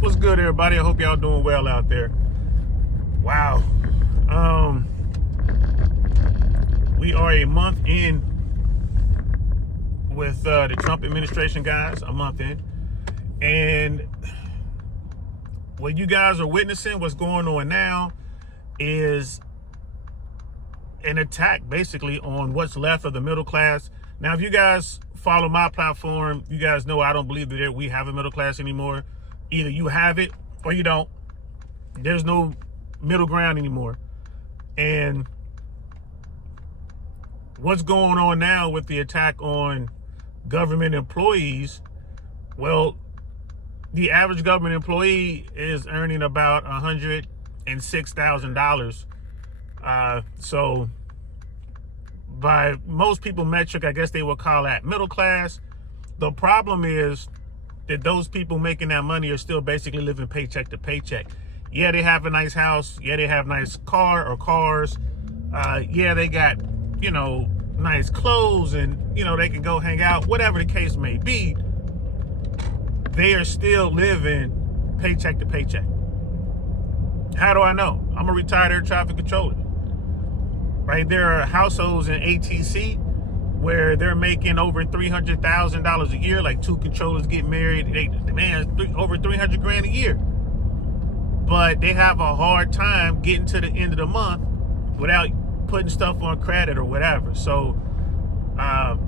What's good, everybody? I hope y'all doing well out there. Wow. We are a month in with the Trump administration, guys. A month in. And what you guys are witnessing, what's going on now, is an attack basically on what's left of the middle class. Now, if you guys follow my platform, you guys know I don't believe that we have a middle class anymore. Either you have it or you don't. There's no middle ground anymore. And what's going on now with the attack on government employees? Well, the average government employee is earning about $106,000. So by most people metric, I guess they would call that middle class. The problem is that those people making that money are still basically living paycheck to paycheck. Yeah, they have a nice house. Yeah, they have a nice car or cars. Yeah, they got, nice clothes and, they can go hang out, whatever the case may be. They are still living paycheck to paycheck. How do I know? I'm a retired air traffic controller. Right? There are households in ATC where they're making over $300,000 a year. Like two controllers get married, they demand over $300,000 a year. But they have a hard time getting to the end of the month without putting stuff on credit or whatever. So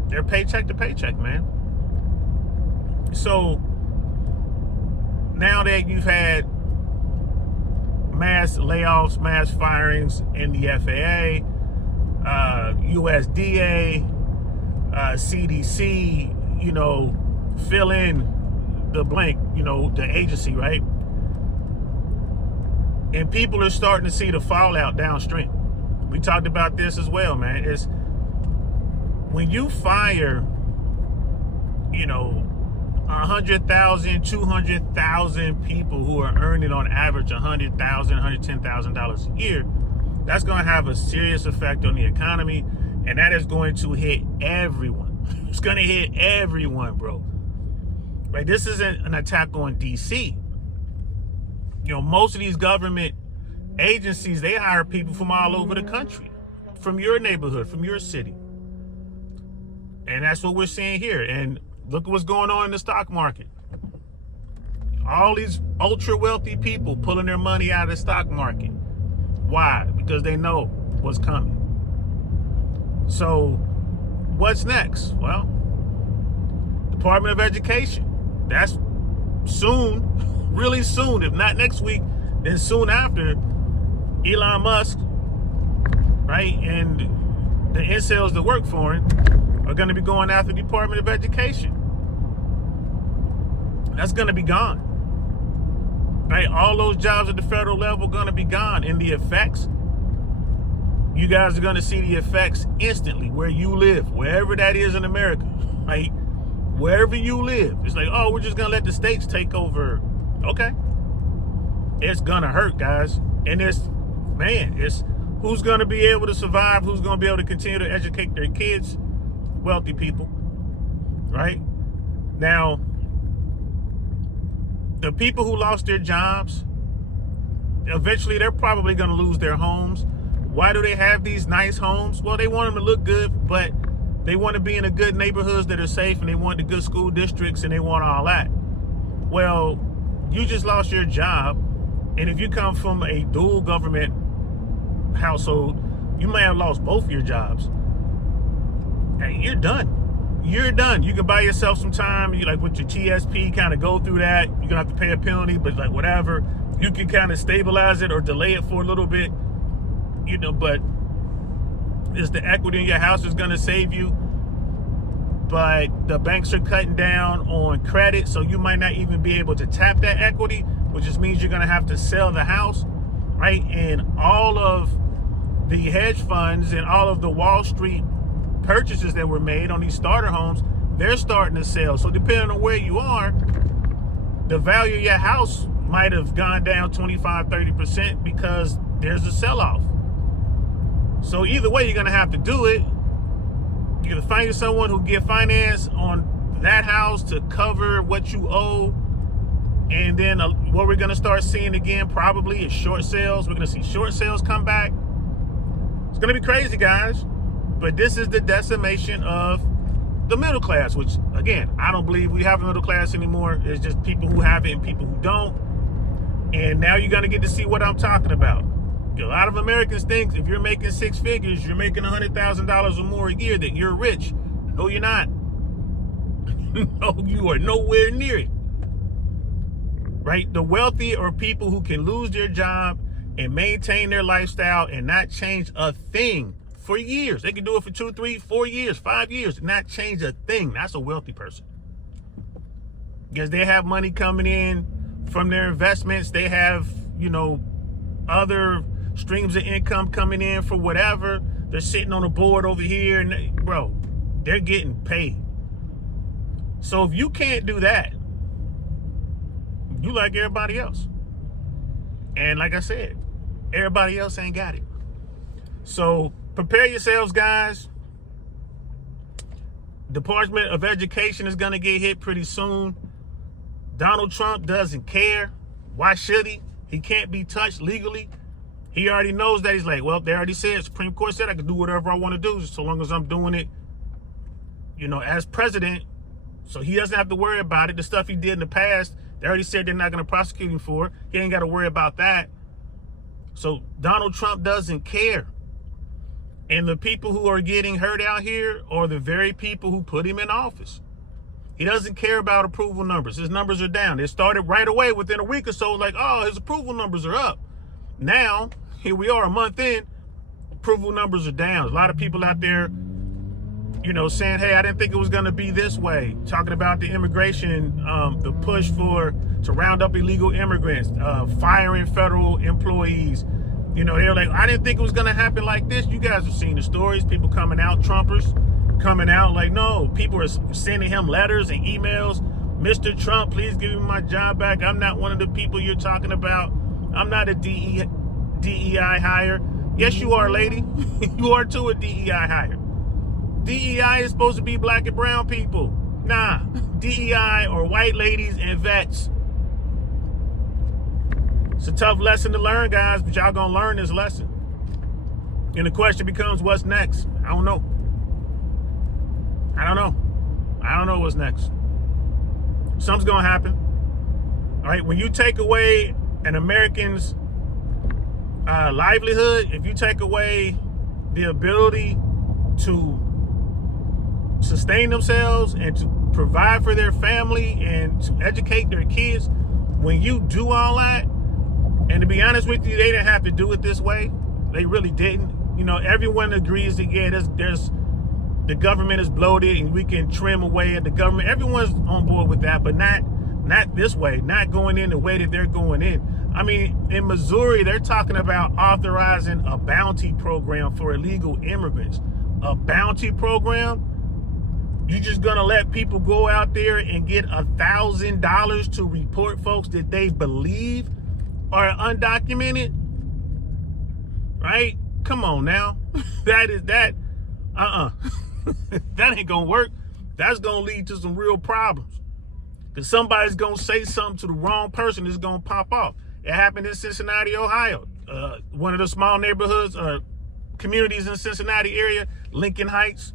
they're paycheck to paycheck, man. So now that you've had mass layoffs, mass firings in the FAA, USDA, CDC, fill in the blank, the agency, right? And people are starting to see the fallout downstream. We talked about this as well, man. It's when you fire, 100,000, 200,000 people who are earning on average $100,000, $110,000 a year, that's going to have a serious effect on the economy, and that is going to hit everyone. It's going to hit everyone, bro. Right? This isn't an attack on DC. Most of these government agencies, they hire people from all over the country, from your neighborhood, from your city. And that's what we're seeing here. And look at what's going on in the stock market. All these ultra wealthy people pulling their money out of the stock market. Why? Because they know what's coming. So what's next? Well, Department of Education. That's soon, really soon. If not next week, then soon after. Elon Musk, right, and the incels that work for him are going to be going after the Department of Education. That's going to be gone. Right? All those jobs at the federal level are going to be gone. And the effects, you guys are going to see the effects instantly where you live, wherever that is in America. Right? Wherever you live. It's like, oh, we're just going to let the states take over. Okay. It's going to hurt, guys. And it's who's going to be able to survive, who's going to be able to continue to educate their kids? Wealthy people, right? Now, the people who lost their jobs, eventually they're probably going to lose their homes. Why do they have these nice homes? Well, they want them to look good, but they want to be in the good neighborhoods that are safe, and they want the good school districts, and they want all that. Well, you just lost your job, and if you come from a dual government household, you may have lost both of your jobs. Hey, you're done. You're done. You can buy yourself some time. You with your TSP, kind of go through that. You're gonna have to pay a penalty, but whatever. You can kind of stabilize it or delay it for a little bit. But is the equity in your house is gonna save you? But the banks are cutting down on credit, so you might not even be able to tap that equity, which just means you're gonna have to sell the house, right? And all of the hedge funds and all of the Wall Street purchases that were made on these starter homes, they're starting to sell. So depending on where you are, the value of your house might have gone down 25, 30% because there's a sell-off. So either way, you're going to have to do it. You're going to find someone who get finance on that house to cover what you owe And then what we're going to start seeing again probably is short sales. We're going to see short sales come back. It's going to be crazy, guys. But this is the decimation of the middle class, which, again, I don't believe we have a middle class anymore. It's just people who have it and people who don't. And now you're going to get to see what I'm talking about. A lot of Americans think if you're making six figures, you're making $100,000 or more a year, that you're rich. No, you're not. No, you are nowhere near it. Right? The wealthy are people who can lose their job and maintain their lifestyle and not change a thing for years. They can do it for 2, 3, 4 years, 5 years, and not change a thing. That's a wealthy person. Because they have money coming in from their investments. They have, other streams of income coming in for whatever. They're sitting on a board over here, and they're getting paid. So if you can't do that, you like everybody else. And like I said, everybody else ain't got it. So prepare yourselves, guys. Department of Education is going to get hit pretty soon. Donald Trump doesn't care. Why should he? He can't be touched legally. He already knows that. He's like, well, they already said, Supreme Court said I can do whatever I want to do so long as I'm doing it, as president. So he doesn't have to worry about it. The stuff he did in the past, they already said they're not going to prosecute him for. He ain't got to worry about that. So Donald Trump doesn't care. And the people who are getting hurt out here are the very people who put him in office. He doesn't care about approval numbers. His numbers are down. It started right away within a week or so, like, oh, his approval numbers are up. Now, here we are a month in, approval numbers are down. A lot of people out there, saying, hey, I didn't think it was going to be this way. Talking about the immigration, the push to round up illegal immigrants, firing federal employees. They're like, I didn't think it was going to happen like this. You guys have seen the stories. People coming out, Trumpers coming out like, no, people are sending him letters and emails. Mr. Trump, please give me my job back. I'm not one of the people you're talking about. I'm not a DEI hire. Yes, you are, lady. You are too a DEI hire. DEI is supposed to be black and brown people. Nah, DEI are white ladies and vets. It's a tough lesson to learn, guys, but y'all gonna learn this lesson. And the question becomes, what's next? I don't know. I don't know what's next. Something's gonna happen. All right, when you take away an American's livelihood, if you take away the ability to sustain themselves and to provide for their family and to educate their kids, when you do all that, and to be honest with you, they didn't have to do it this way. They really didn't. Everyone agrees that, yeah, there's the government is bloated and we can trim away at the government. Everyone's on board with that, but not this way, not going in the way that they're going in. I mean, in Missouri, they're talking about authorizing a bounty program for illegal immigrants. A bounty program? You just gonna let people go out there and get $1,000 to report folks that they believe are undocumented? Right? Come on now. That ain't gonna work. That's gonna lead to some real problems. Because somebody's gonna say something to the wrong person, it's gonna pop off. It happened in Cincinnati, Ohio. One of the small neighborhoods, communities in Cincinnati area, Lincoln Heights.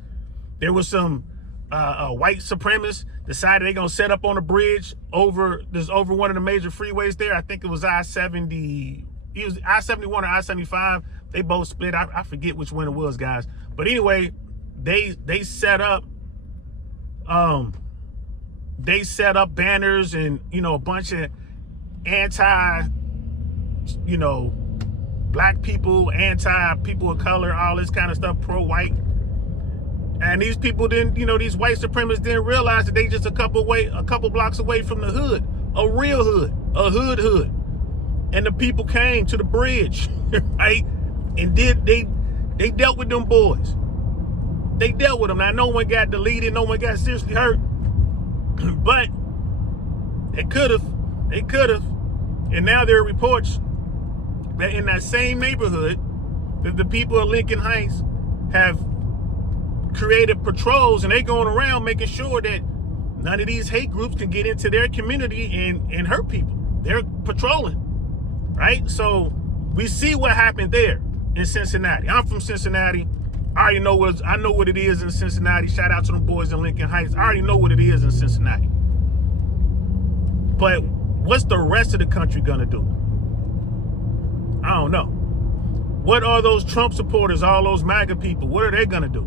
There was some white supremacists decided they're gonna set up on a bridge over one of the major freeways there. I think it was I-70. It was I-71 or I-75. They both split. I forget which one it was, guys. But anyway, they set up banners and a bunch of anti black people, anti people of color, all this kind of stuff, pro-white. And these people didn't, these white supremacists didn't realize that they just a couple blocks away from the hood, a real hood, a hood. And the people came to the bridge, right? And they dealt with them boys. They dealt with them. Now, no one got deleted, no one got seriously hurt, but they could have. And now there are reports that in that same neighborhood, that the people of Lincoln Heights have created patrols, and they going around making sure that none of these hate groups can get into their community and hurt people. They're patrolling, right? So we see what happened there in Cincinnati. I'm from Cincinnati. I know what it is in Cincinnati. Shout out to the boys in Lincoln Heights. I already know what it is in Cincinnati. But what's the rest of the country gonna do? I don't know. What are those Trump supporters, all those MAGA people, what are they gonna do?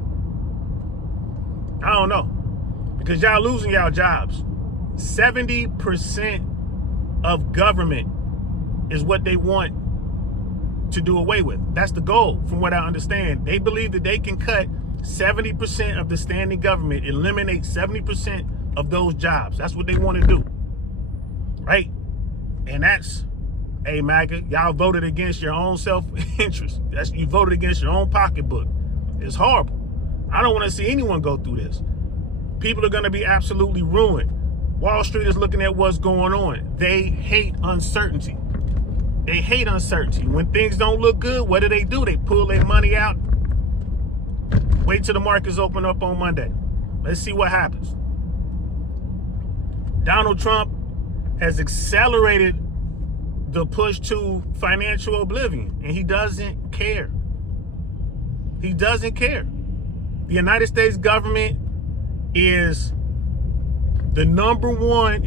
I don't know. Because y'all losing y'all jobs. 70% of government is what they want to do away with. That's the goal, from what I understand. They believe that they can cut 70% of the standing government, eliminate 70% of those jobs. That's what they want to do, right? And that's, hey, MAGA, y'all voted against your own self-interest. You voted against your own pocketbook. It's horrible. I don't want to see anyone go through this. People are going to be absolutely ruined. Wall Street is looking at what's going on. They hate uncertainty. They hate uncertainty. When things don't look good, what do? They pull their money out. Wait till the markets open up on Monday. Let's see what happens. Donald Trump has accelerated the push to financial oblivion, and he doesn't care. He doesn't care. The United States government is number one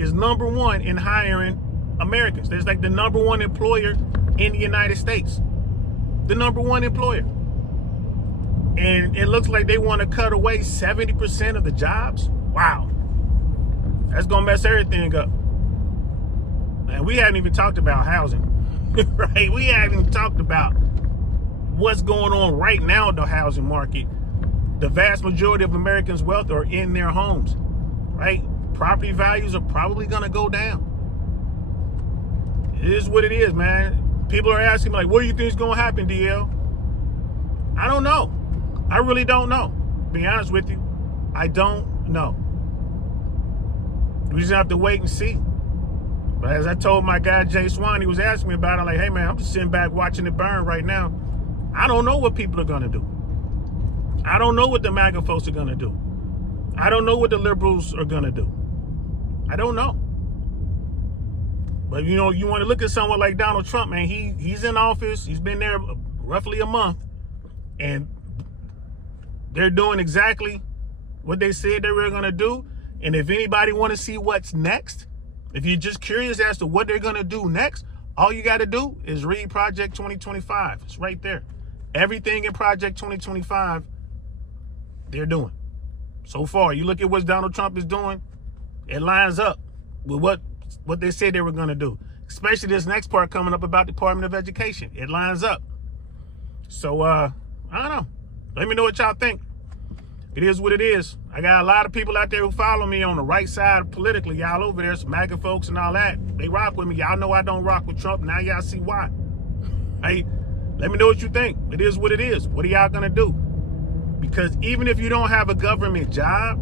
in hiring Americans. There's like the number one employer in the United States. The number one employer. And it looks like they want to cut away 70% of the jobs. Wow. That's going to mess everything up. And we haven't even talked about housing, right? We haven't even talked about what's going on right now in the housing market. The vast majority of Americans' wealth are in their homes, right? Property values are probably going to go down. It is what it is, man. People are asking me, like, what do you think is going to happen, DL? I don't know. I really don't know. Be honest with you, I don't know. We just have to wait and see. But as I told my guy, Jay Swan, he was asking me about it. I'm like, hey, man, I'm just sitting back watching it burn right now. I don't know what people are going to do. I don't know what the MAGA folks are going to do. I don't know what the liberals are going to do. I don't know. But, you know, you want to look at someone like Donald Trump, man. He's in office. He's been there roughly a month. And they're doing exactly what they said they were going to do. And if anybody want to see what's next, if you're just curious as to what they're going to do next, all you got to do is read Project 2025. It's right there. Everything in Project 2025, they're doing. So far, you look at what Donald Trump is doing, it lines up with what they said they were going to do. Especially this next part coming up about Department of Education. It lines up. So, I don't know. Let me know what y'all think. It is what it is. I got a lot of people out there who follow me on the right side politically. Y'all over there, some MAGA folks and all that. They rock with me. Y'all know I don't rock with Trump. Now y'all see why. Hey, let me know what you think. It is what it is. What are y'all going to do? Because even if you don't have a government job,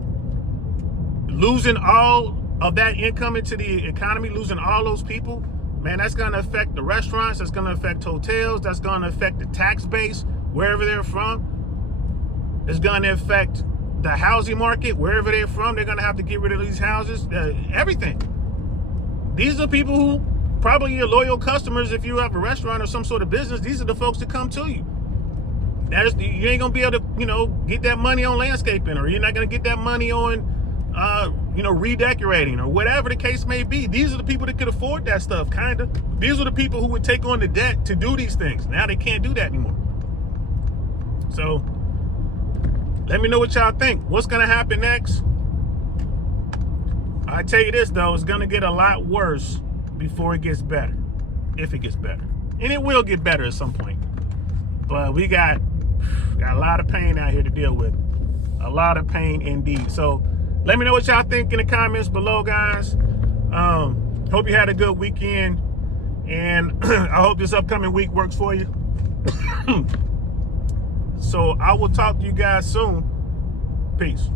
losing all of that income into the economy, losing all those people, man, that's going to affect the restaurants. That's going to affect hotels. That's going to affect the tax base, wherever they're from. It's going to affect the housing market, wherever they're from. They're going to have to get rid of these houses, everything. These are people who probably your loyal customers. If you have a restaurant or some sort of business, these are the folks that come to you. You ain't going to be able to, get that money on landscaping, or you're not going to get that money on, redecorating, or whatever the case may be. These are the people that could afford that stuff, kind of. These are the people who would take on the debt to do these things. Now they can't do that anymore. So let me know what y'all think. What's going to happen next? I tell you this, though, it's going to get a lot worse before it gets better, if it gets better. And it will get better at some point. But we got a lot of pain out here to deal with. A lot of pain indeed. So let me know what y'all think in the comments below, guys. Hope you had a good weekend. And I hope this upcoming week works for you. So I will talk to you guys soon. Peace.